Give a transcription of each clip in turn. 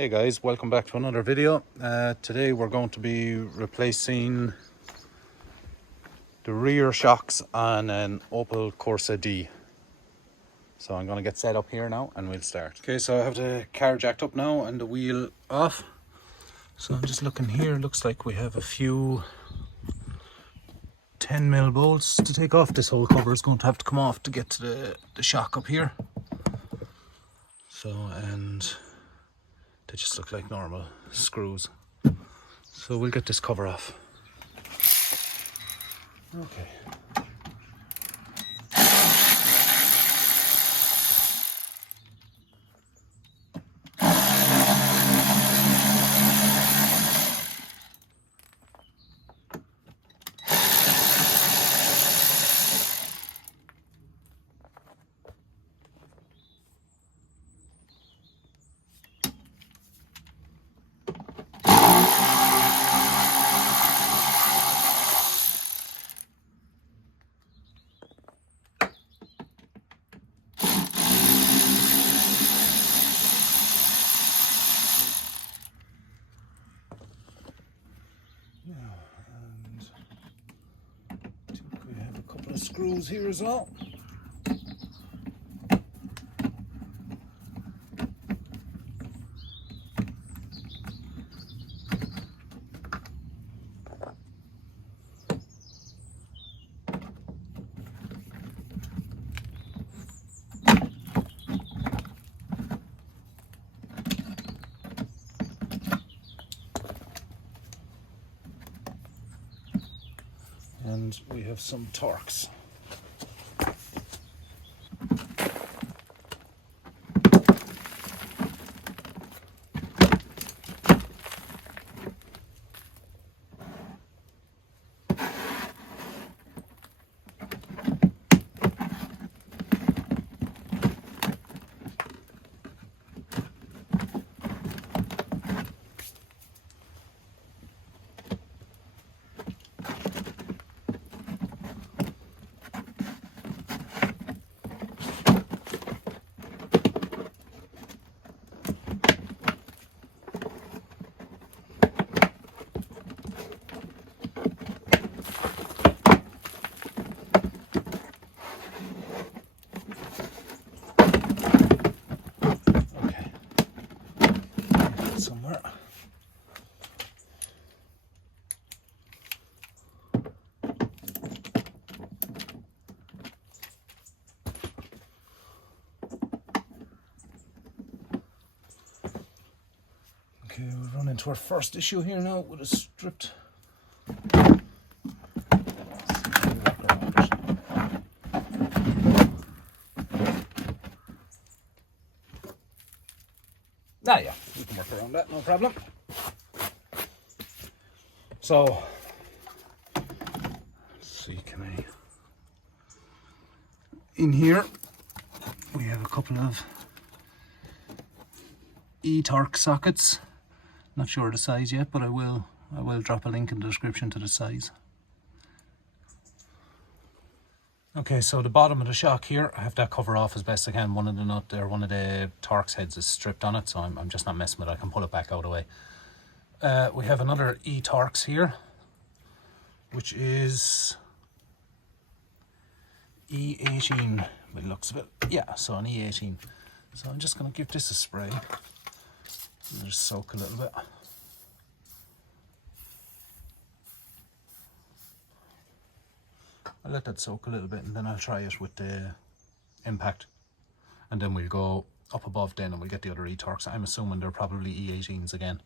Hey guys, welcome back to another video. Today we're going to be replacing the rear shocks on an Opel Corsa D. So I'm going to get set up here now and we'll start. Okay, so I have the car jacked up now and the wheel off. So I'm just looking here, looks like we have a few 10mm bolts to take off. This whole cover is going to have to come off to get to the shock up here. So, and they just look like normal screws. So we'll get this cover off. Okay. Screws here as well. And we have some torx. Somewhere. Okay, we'll run into our first issue here now with a stripped. Yeah, we can work around that, no problem. So, let's see, in here, we have a couple of torx sockets. Not sure of the size yet, but I will drop a link in the description to the size. Okay, so the bottom of the shock here, I have that cover off as best I can. One of the torx heads is stripped on it, so I'm just not messing with it. I can pull it back out of the way. We have another torx here, which is E18 by the looks of it. Yeah, so an E18. So I'm just going to give this a spray and just soak a little bit. I'll let that soak a little bit and then I'll try it with the impact, and then we'll go up above then and we'll get the other torx. I'm assuming they're probably E18s again.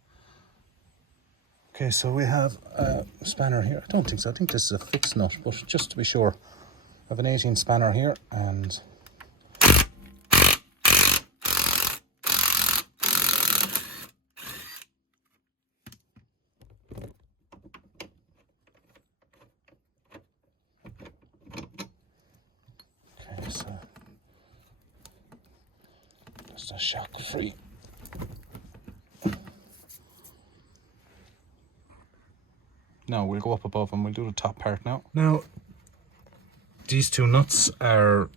Okay, so we have a spanner here. I don't think so, I think this is a fixed nut, but just to be sure, I have an 18 spanner here and so just a shock free. Now we'll go up above and we'll do the top part now. Now these two nuts are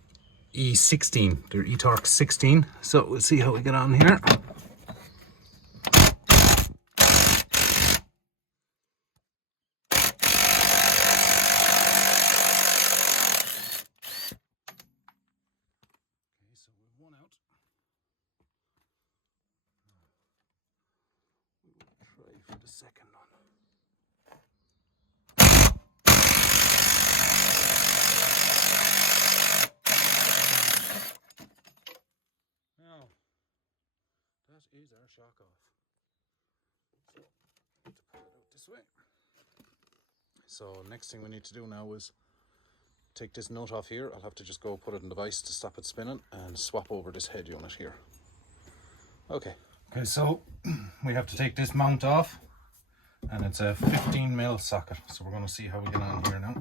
E16, they're E-torx 16, so we'll see how we get on here. for the second one. Now, that is our shock off. So, to pull it out this way. So next thing we need to do now is take this nut off here. I'll have to just go put it in the vise to stop it spinning and swap over this head unit here. Okay, so we have to take this mount off, and it's a 15mm socket. So we're going to see how we get on here now.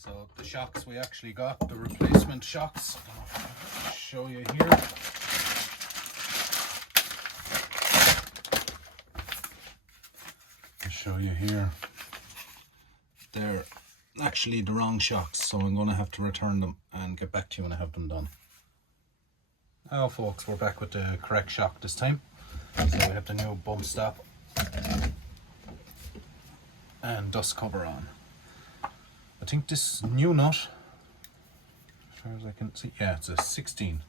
So the shocks we actually got, the replacement shocks, I'll show you here. I'll show you here. They're actually the wrong shocks, so I'm going to have to return them and get back to you when I have them done. Now folks, we're back with the correct shock this time. So we have the new bump stop and dust cover on. I think this new nut, as far as I can see, yeah, it's a 16.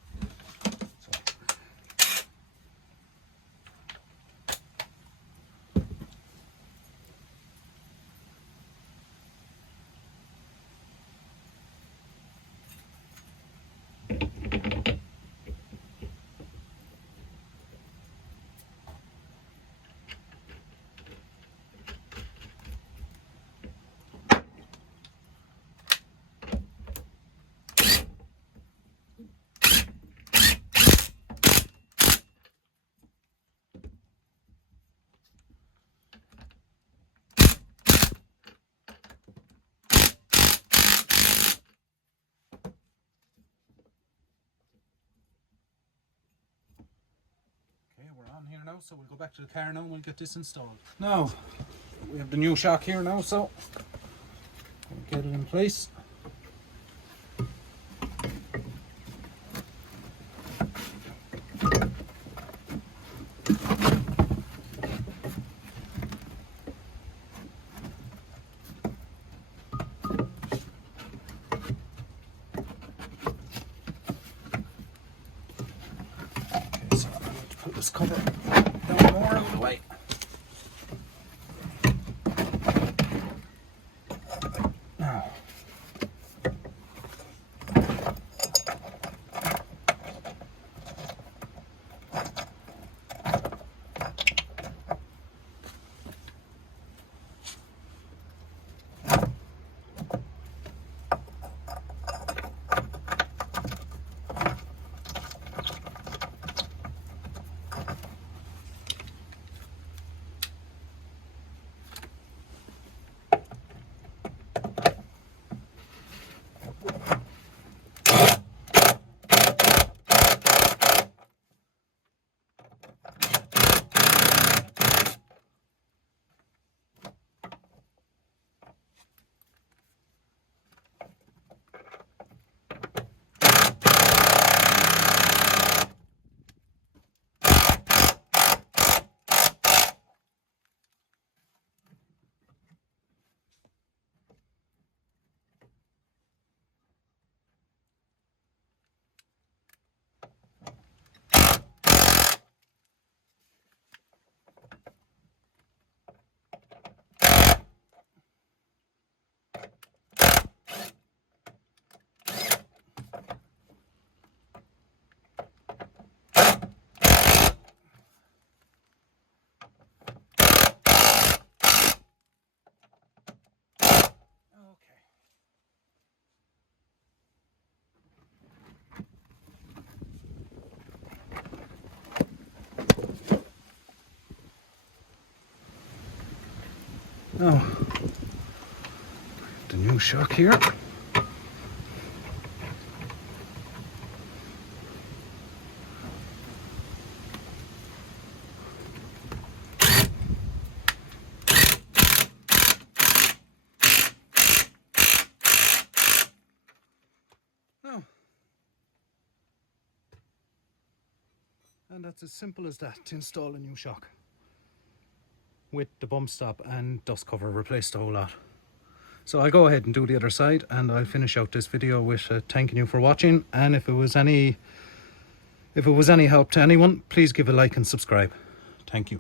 We're on here now, so we'll go back to the car now and we'll get this installed. Now, we have the new shock here now, so we'll get it in place. This cover down more out of the way. Now, now, the new shock here. And that's as simple as that, to install a new shock. With the bump stop and dust cover replaced the whole lot. So I'll go ahead and do the other side, and I'll finish out this video with thanking you for watching. And if it was any help to anyone, please give a like and subscribe. Thank you.